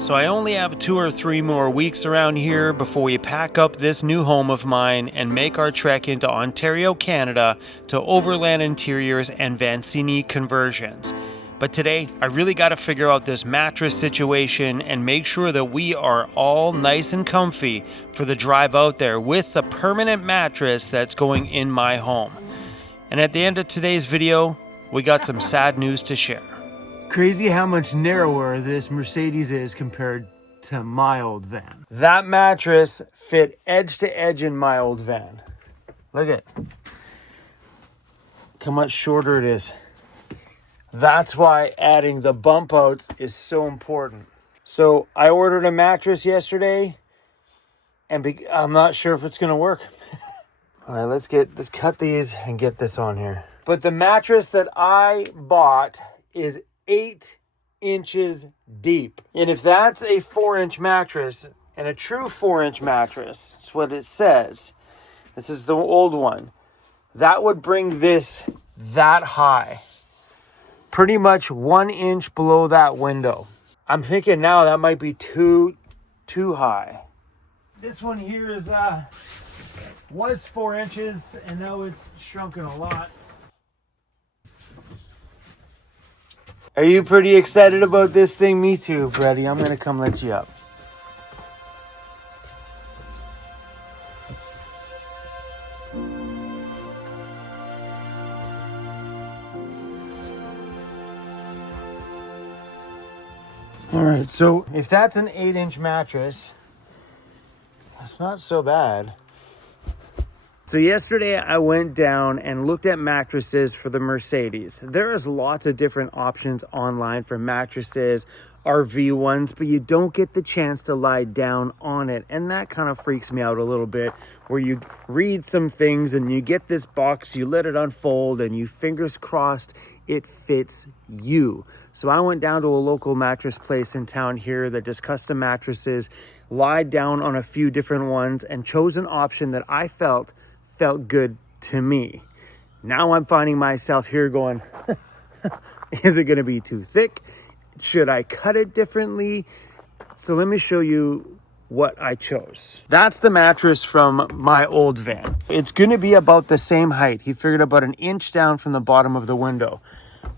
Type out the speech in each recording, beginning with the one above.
So I only have 2 or 3 more weeks around here before we pack up this new home of mine and make our trek into Ontario, Canada to Overland Interiors and Vancity conversions. But today, I really got to figure out this mattress situation and make sure that we are all nice and comfy for the drive out there with the permanent mattress that's going in my home. And at the end of today's video, we got some sad news to share. Crazy how much narrower this Mercedes is compared to my old van. That mattress fit edge to edge in my old van. Look at how much shorter it is. That's why adding the bump outs is so important. So I ordered a mattress yesterday and I'm not sure if it's gonna work. All right, let's cut these and get this on here. But the mattress that I bought is 8 inches deep. And if that's a 4-inch mattress, and a true 4-inch mattress, that's what it says. This is the old one. That would bring this that high. Pretty much 1 inch below that window. I'm thinking now that might be too high. This one here is was 4 inches and now it's shrunken a lot. Are you pretty excited about this thing? Me too, Brady. I'm gonna come let you up. All right, so if that's an 8-inch mattress, that's not so bad. So yesterday I went down and looked at mattresses for the Mercedes. There is lots of different options online for mattresses, RV ones, but you don't get the chance to lie down on it. And that kind of freaks me out a little bit, where you read some things and you get this box, you let it unfold and you fingers crossed it fits you. So I went down to a local mattress place in town here that does custom mattresses, lied down on a few different ones and chose an option that I felt good to me. Now I'm finding myself here going, is it going to be too thick? Should I cut it differently? So let me show you what I chose. That's the mattress from my old van. It's going to be about the same height. He figured about 1 inch down from the bottom of the window,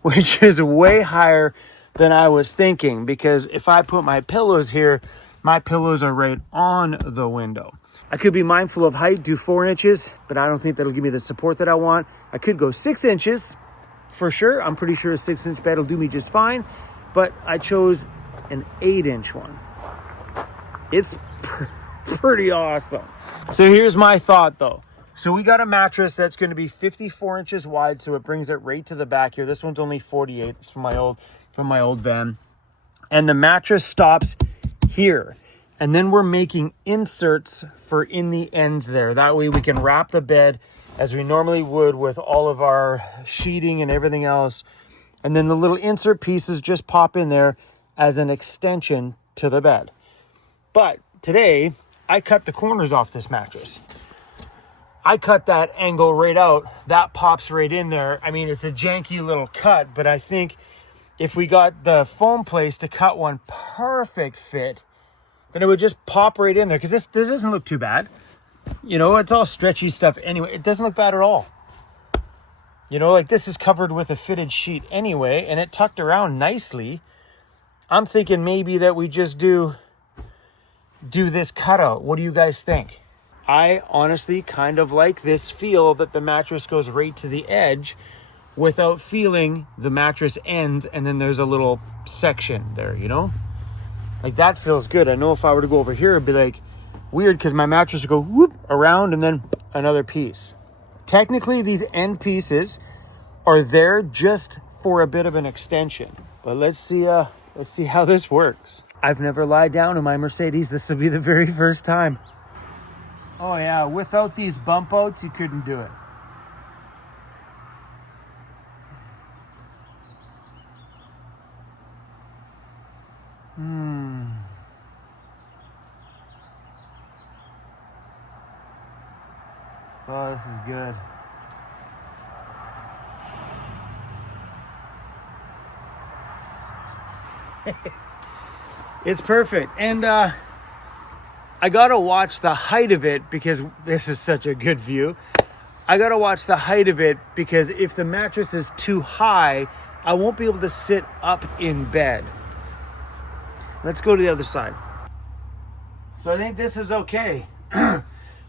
which is way higher than I was thinking, because if I put my pillows here, my pillows are right on the window. I could be mindful of height, do 4 inches, but I don't think that'll give me the support that I want. I could go 6 inches for sure. I'm pretty sure a 6-inch bed will do me just fine, but I chose an 8-inch one. It's pretty awesome. So here's my thought though. So we got a mattress that's going to be 54 inches wide, so it brings it right to the back here. This one's only 48. It's from my old van. And the mattress stops here. And then we're making inserts for in the ends there. That way we can wrap the bed as we normally would with all of our sheeting and everything else. And then the little insert pieces just pop in there as an extension to the bed. But today, I cut the corners off this mattress. I cut that angle right out. That pops right in there. I mean, it's a janky little cut, but I think if we got the foam place to cut one perfect fit, then it would just pop right in there, because this doesn't look too bad. You know, it's all stretchy stuff anyway. It doesn't look bad at all. You know, like this is covered with a fitted sheet anyway, and it tucked around nicely. I'm thinking maybe that we just do this cutout. What do you guys think? I honestly kind of like this feel that the mattress goes right to the edge without feeling the mattress ends, and then there's a little section there, you know? Like that feels good. I know if I were to go over here, it'd be like weird, because my mattress would go whoop around and then another piece. Technically, these end pieces are there just for a bit of an extension. But let's see how this works. I've never lied down in my Mercedes. This will be the very first time. Oh yeah, without these bump outs, you couldn't do it. Oh, this is good. It's perfect. And I gotta watch the height of it because this is such a good view. I gotta watch the height of it because if the mattress is too high, I won't be able to sit up in bed. Let's go to the other side. So I think this is okay.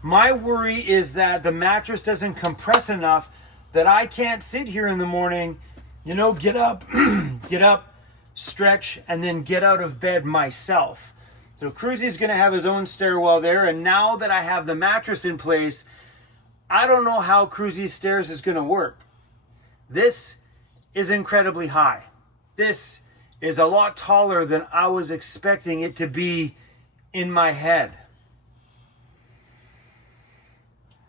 My worry is that the mattress doesn't compress enough that I can't sit here in the morning, you know, get up, stretch, and then get out of bed myself. So Cruzy's gonna have his own stairwell there, and now that I have the mattress in place, I don't know how Cruzy's stairs is gonna work. This is incredibly high. This is a lot taller than I was expecting it to be in my head.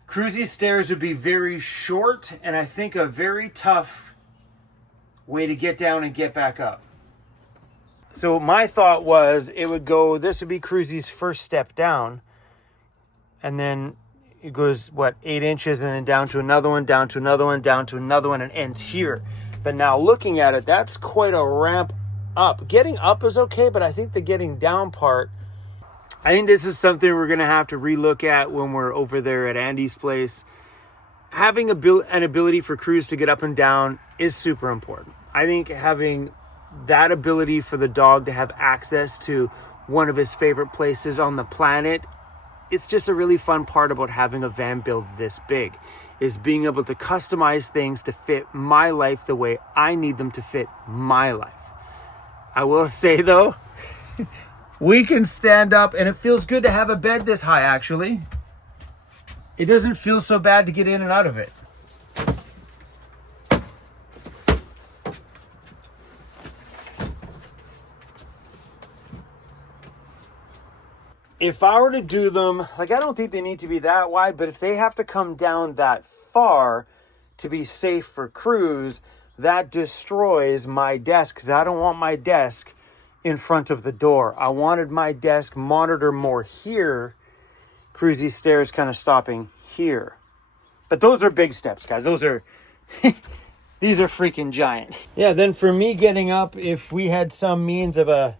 Cruzy's stairs would be very short and I think a very tough way to get down and get back up. So my thought was it would go, this would be Cruzy's first step down, and then it goes, 8 inches, and then down to another one, down to another one, down to another one, and ends here. But now looking at it, that's quite a ramp up. Getting up is okay, but I think the getting down part, I think this is something we're going to have to relook at when we're over there at Andy's place. Having an ability for Cruz to get up and down is super important. I think having that ability for the dog to have access to one of his favorite places on the planet, it's just a really fun part about having a van build this big, is being able to customize things to fit my life the way I need them to fit my life. I will say though, we can stand up and it feels good to have a bed this high actually. It doesn't feel so bad to get in and out of it. If I were to do them, I don't think they need to be that wide, but if they have to come down that far to be safe for Cruz, that destroys my desk because I don't want my desk in front of the door. I wanted my desk monitor more here. Cruzy's stairs kind of stopping here. But those are big steps, guys. Those are, these are freaking giant. Yeah, then for me getting up, if we had some means of a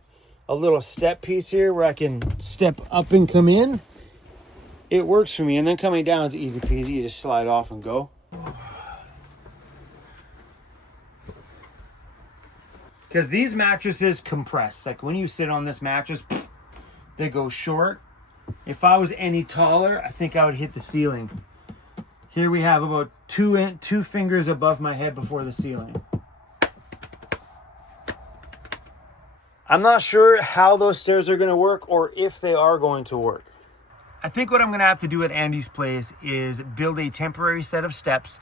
little step piece here where I can step up and come in, it works for me. And then coming down is easy peasy. You just slide off and go. Because these mattresses compress. Like when you sit on this mattress, they go short. If I was any taller, I think I would hit the ceiling. Here we have about two fingers above my head before the ceiling. I'm not sure how those stairs are going to work or if they are going to work. I think what I'm going to have to do at Andy's place is build a temporary set of steps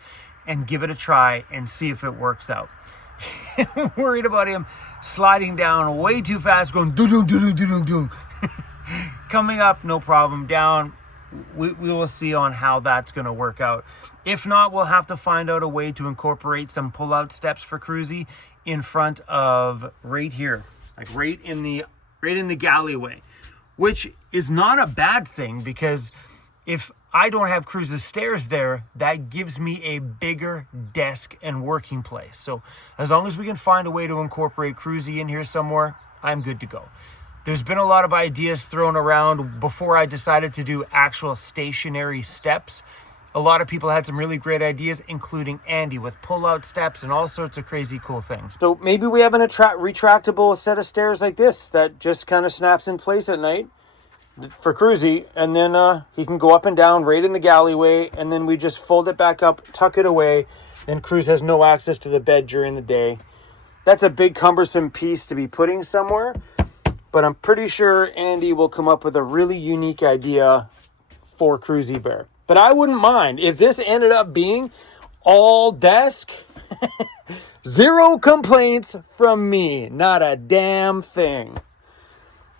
and give it a try and see if it works out. I'm worried about him sliding down way too fast, going doo-doo-doo-doo-doo-doo. Coming up, no problem. Down, we will see on how that's going to work out. If not, we'll have to find out a way to incorporate some pull-out steps for Cruzy in front of right here. Like right in the galleyway, which is not a bad thing because if I don't have Cruz's stairs there, that gives me a bigger desk and working place. So as long as we can find a way to incorporate Cruzy in here somewhere, I'm good to go. There's been a lot of ideas thrown around before I decided to do actual stationary steps. A lot of people had some really great ideas, including Andy, with pull-out steps and all sorts of crazy cool things. So maybe we have an retractable set of stairs like this that just kind of snaps in place at night for Cruzy, and then he can go up and down right in the galleyway, and then we just fold it back up, tuck it away, and Cruz has no access to the bed during the day. That's a big cumbersome piece to be putting somewhere, but I'm pretty sure Andy will come up with a really unique idea for Cruzy Bear. But I wouldn't mind if this ended up being all desk. Zero complaints from me. Not a damn thing.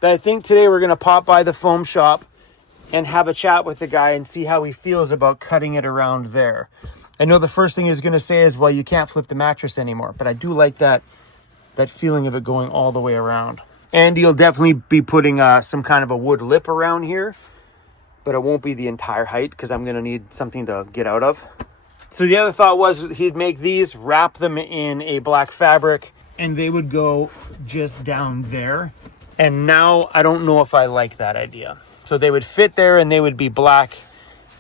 But I think today we're going to pop by the foam shop and have a chat with the guy and see how he feels about cutting it around there. I know the first thing he's going to say is, well, you can't flip the mattress anymore. But I do like that feeling of it going all the way around. And he'll definitely be putting some kind of a wood lip around here. But it won't be the entire height because I'm going to need something to get out of. So the other thought was he'd make these, wrap them in a black fabric, and they would go just down there. And now I don't know if I like that idea. So they would fit there and they would be black,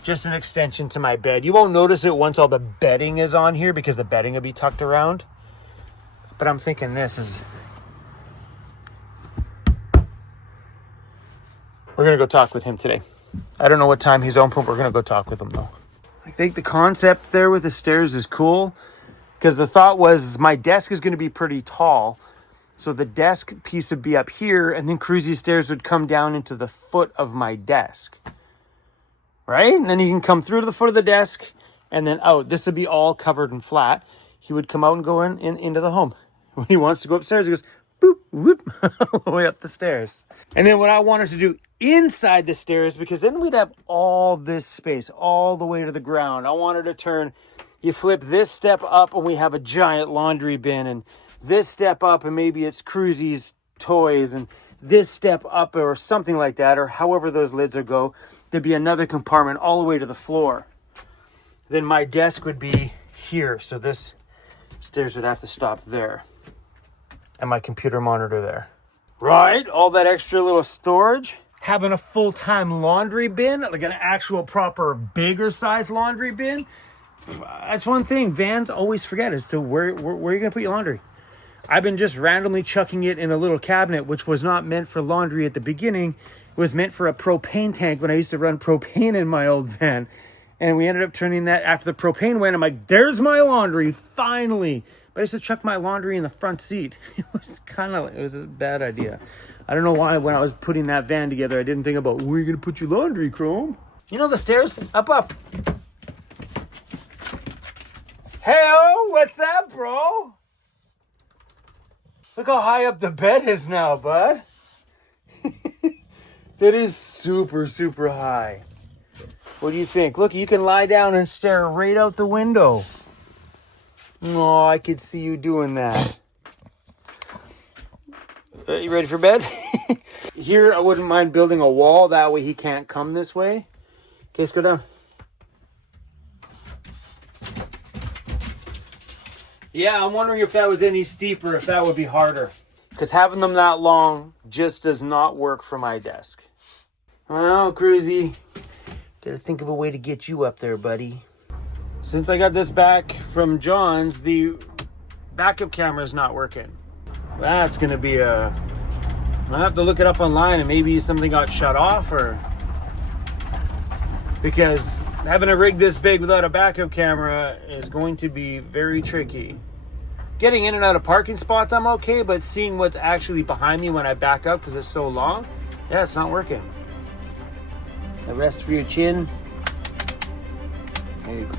just an extension to my bed. You won't notice it once all the bedding is on here because the bedding will be tucked around. But I'm thinking this is... We're going to go talk with him today. I don't know what time he's open, but we're going to go talk with him though. I think the concept there with the stairs is cool because the thought was my desk is going to be pretty tall. So the desk piece would be up here and then Cruzy's stairs would come down into the foot of my desk. Right? And then he can come through to the foot of the desk and then out. This would be all covered and flat. He would come out and go into the home. When he wants to go upstairs, he goes, boop, whoop, all the way up the stairs. And then what I wanted to do inside the stairs, because then we'd have all this space all the way to the ground. I wanted to turn, you flip this step up and we have a giant laundry bin, and this step up and maybe it's Cruzy's toys, and this step up or something like that, or however those lids would go, there'd be another compartment all the way to the floor. Then my desk would be here, so this stairs would have to stop there. And my computer monitor there. Right? All that extra little storage. Having a full-time laundry bin, like an actual proper bigger size laundry bin. That's one thing vans always forget as to where you're going to put your laundry. I've been just randomly chucking it in a little cabinet, which was not meant for laundry at the beginning. It was meant for a propane tank when I used to run propane in my old van. And we ended up turning that after the propane went. I'm like, there's my laundry, finally. But I used to chuck my laundry in the front seat. It was a bad idea. I don't know why when I was putting that van together, I didn't think about, where are you going to put your laundry, Chrome? You know the stairs? Up. Hey-oh, what's that, bro? Look how high up the bed is now, bud. That is super, super high. What do you think? Look, you can lie down and stare right out the window. Oh, I could see you doing that. You ready for bed? Here, I wouldn't mind building a wall. That way he can't come this way. Okay, let's go down. Yeah, I'm wondering if that was any steeper, if that would be harder. Because having them that long just does not work for my desk. Oh, Cruzy. Gotta think of a way to get you up there, buddy. Since I got this back from John's, the backup camera is not working. That's going to be I'll have to look it up online and maybe something got shut off, or... Because having a rig this big without a backup camera is going to be very tricky. Getting in and out of parking spots, I'm okay, but seeing what's actually behind me when I back up because it's so long, yeah, it's not working. A rest for your chin. There you go.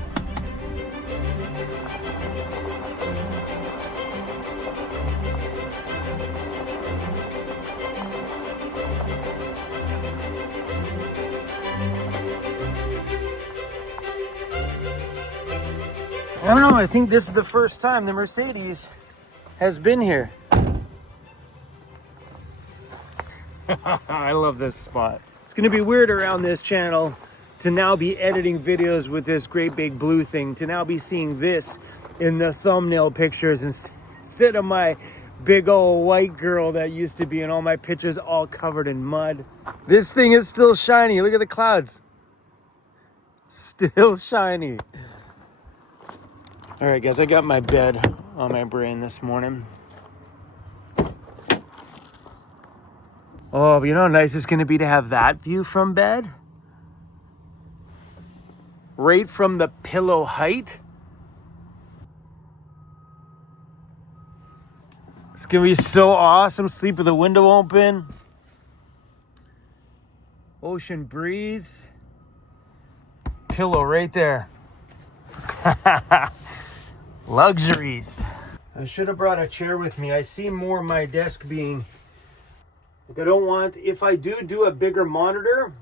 I don't know, I think this is the first time the Mercedes has been here. I love this spot. It's gonna be weird around this channel to now be editing videos with this great big blue thing, to now be seeing this in the thumbnail pictures instead of my big old white girl that used to be in all my pictures all covered in mud. This thing is still shiny. Look at the clouds. Still shiny. All right, guys, I got my bed on my brain this morning. Oh, but you know how nice it's going to be to have that view from bed? Right from the pillow height. It's going to be so awesome. Sleep with the window open. Ocean breeze. Pillow right there. Luxuries. I should have brought a chair with me. I see more of my desk being... Like I don't want... If I do a bigger monitor...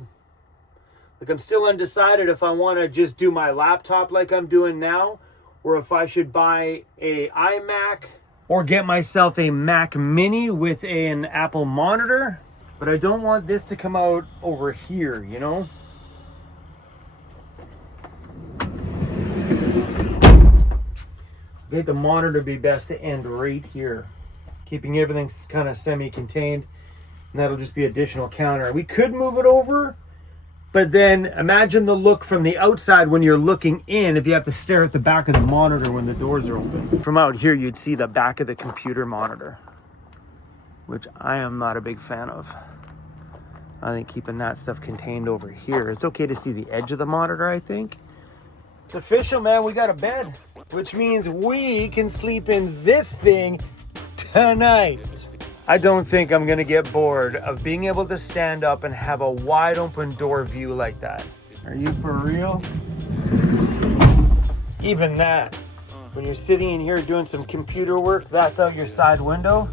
Like I'm still undecided if I want to just do my laptop like I'm doing now, or if I should buy a iMac or get myself a Mac Mini with an Apple monitor. But I don't want this to come out over here, you know? I think the monitor would be best to end right here, keeping everything kind of semi-contained. And that'll just be additional counter. We could move it over, but then imagine the look from the outside when you're looking in if you have to stare at the back of the monitor when the doors are open. From out here, you'd see the back of the computer monitor, which I am not a big fan of. I think keeping that stuff contained over here. It's okay to see the edge of the monitor, I think. It's official, man. We got a bed, which means we can sleep in this thing tonight. I don't think I'm gonna get bored of being able to stand up and have a wide open door view like that. Are you for real? Even that, when you're sitting in here doing some computer work, that's out your side window.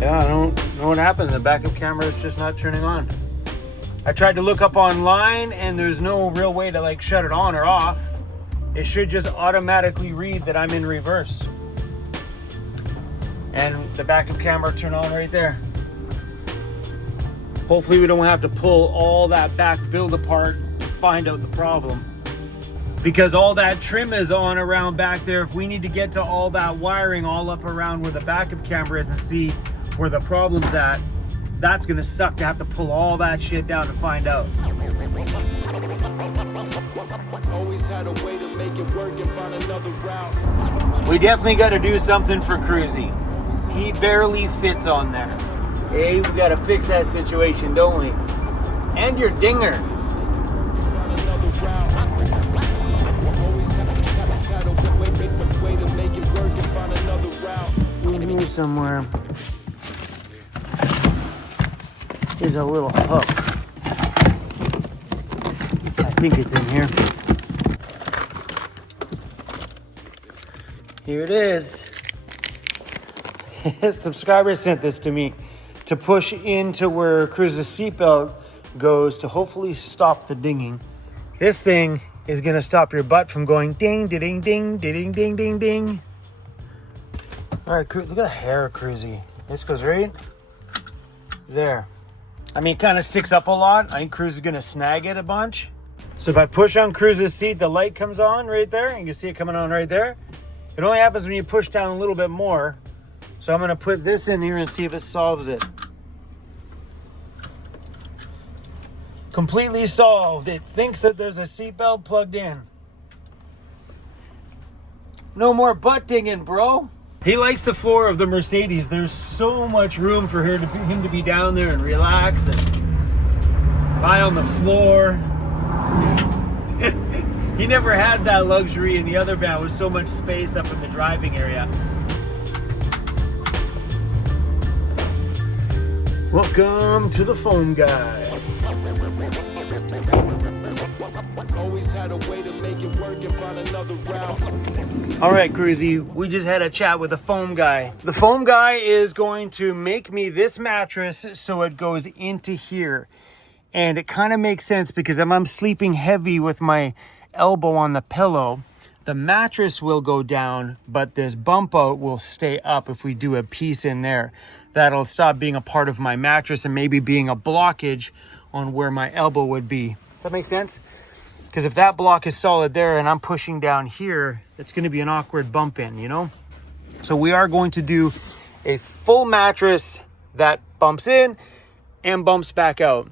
Yeah, I don't know what happened. The backup camera is just not turning on. I tried to look up online and there's no real way to like shut it on or off. It should just automatically read that I'm in reverse. And the backup camera turned on right there. Hopefully we don't have to pull all that back build apart to find out the problem. Because all that trim is on around back there. If we need to get to all that wiring all up around where the backup camera is and see where the problem's at, that's gonna suck to have to pull all that shit down to find out. Always had a way to make it work and find another route. We definitely gotta do something for Cruzy. He barely fits on there. Hey, we gotta fix that situation, don't we? And your dinger. In here somewhere is a little hook. I think it's in here. Here it is. A subscriber sent this to me to push into where Cruz's seatbelt goes to hopefully stop the dinging. This thing is gonna stop your butt from going ding, ding, ding, ding, ding, ding, ding. All right, look at the hair of Cruzy. This goes right there. I mean, it kind of sticks up a lot. I think Cruz is gonna snag it a bunch. So if I push on Cruz's seat, the light comes on right there. You can see it coming on right there. It only happens when you push down a little bit more. So I'm gonna put this in here and see if it solves it. Completely solved. It thinks that there's a seatbelt plugged in. No more butt dinging, bro. He likes the floor of the Mercedes. There's so much room for him to be down there and relax and lie on the floor. He never had that luxury in the other van with so much space up in the driving area. Welcome to the foam guy. Always had a way to make it work and find another route. All right, Cruzy, we just had a chat with the foam guy. The foam guy is going to make me this mattress so it goes into here. And it kind of makes sense because if I'm sleeping heavy with my elbow on the pillow, the mattress will go down, but this bump out will stay up if we do a piece in there. That'll stop being a part of my mattress and maybe being a blockage on where my elbow would be. Does that make sense? Because if that block is solid there and I'm pushing down here, it's going to be an awkward bump in, you know? So we are going to do a full mattress that bumps in and bumps back out.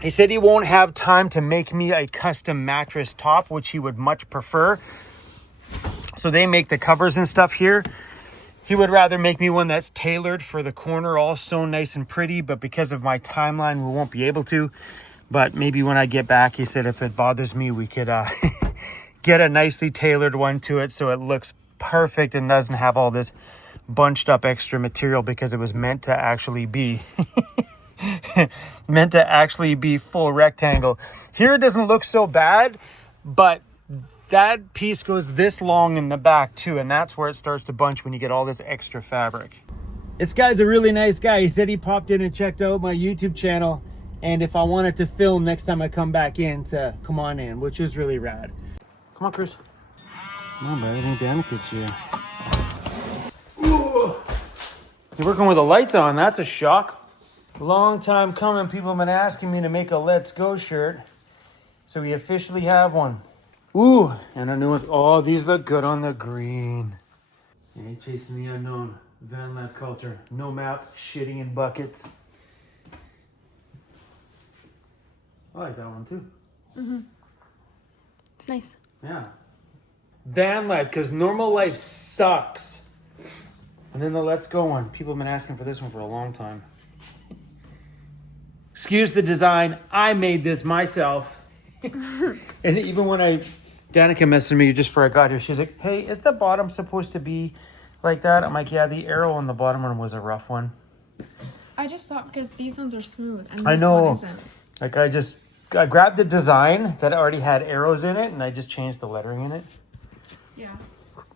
He said he won't have time to make me a custom mattress top, which he would much prefer. So they make the covers and stuff here. He would rather make me one that's tailored for the corner, all sewn nice and pretty, but because of my timeline, we won't be able to. But maybe when I get back, he said if it bothers me, we could get a nicely tailored one to it so it looks perfect and doesn't have all this bunched up extra material, because it was meant to actually be full rectangle. Here it doesn't look so bad, but that piece goes this long in the back too, and that's where it starts to bunch when you get all this extra fabric. This guy's a really nice guy. He said he popped in and checked out my YouTube channel, and if I wanted to film next time I come back in, to come on in, which is really rad. Come on, Cruz. Come on, buddy. I think Danica's here. Ooh. You're working with the lights on. That's a shock. Long time coming. People have been asking me to make a Let's Go shirt. So we officially have one. Ooh, and a new one. Oh, these look good on the green. Hey, chasing the unknown. Van life culture. No map. Shitting in buckets. I like that one too. Mm-hmm. It's nice. Yeah. Van life, because normal life sucks. And then the Let's Go one. People have been asking for this one for a long time. Excuse the design. I made this myself. And even when Danica messaged me just before I got here, she's like, hey, is the bottom supposed to be like that? I'm like, yeah, the arrow on the bottom one was a rough one. I just thought because these ones are smooth and this I know. one isn't. Like I grabbed the design that already had arrows in it and I just changed the lettering in it. Yeah.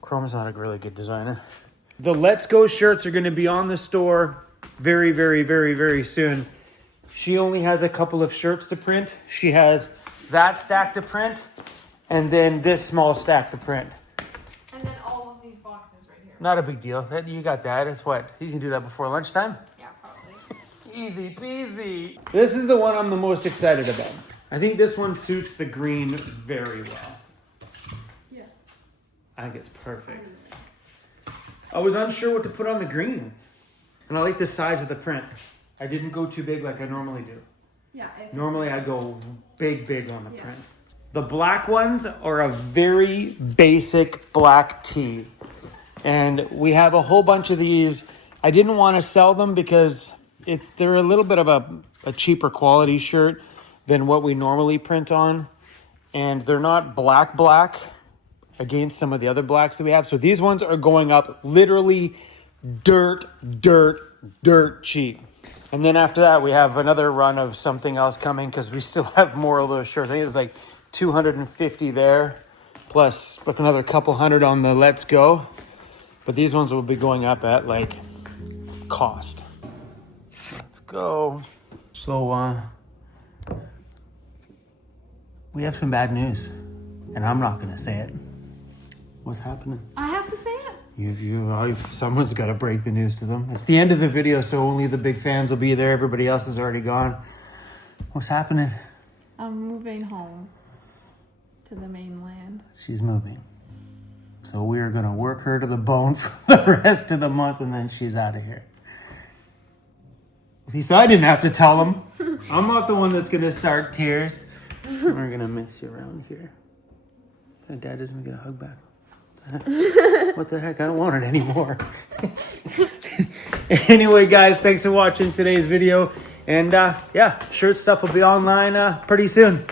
Chrome's not a really good designer. The Let's Go shirts are going to be on the store very, very, very, very soon. She only has a couple of shirts to print. She has that stack to print and then this small stack to print. And then all of these boxes right here. Not a big deal. You got that. It's what? You can do that before lunchtime? Yeah, probably. Easy peasy. This is the one I'm the most excited about. I think this one suits the green very well. Yeah. I think it's perfect. I was unsure what to put on the green. And I like the size of the print. I didn't go too big like I normally do. Yeah. Normally I go big on the print. The black ones are a very basic black tee. And we have a whole bunch of these. I didn't want to sell them because they're a little bit of a cheaper quality shirt than what we normally print on. And they're not black against some of the other blacks that we have. So these ones are going up literally dirt cheap. And then after that, we have another run of something else coming because we still have more of those shirts. I think it's like 250 there, plus like another couple hundred on the Let's Go. But these ones will be going up at like cost. Let's go. So we have some bad news, and I'm not gonna say it. What's happening? I have to say it. Someone's got to break the news to them. It's the end of the video, so only the big fans will be there. Everybody else is already gone. What's happening? I'm moving home to the mainland. She's moving. So we are going to work her to the bone for the rest of the month, and then she's out of here. At least I didn't have to tell them. I'm not the one that's going to start tears. We're going to miss you around here. Dad isn't going to hug back. What the heck? I don't want it anymore. Anyway, guys, thanks for watching today's video. And yeah, shirt stuff will be online pretty soon.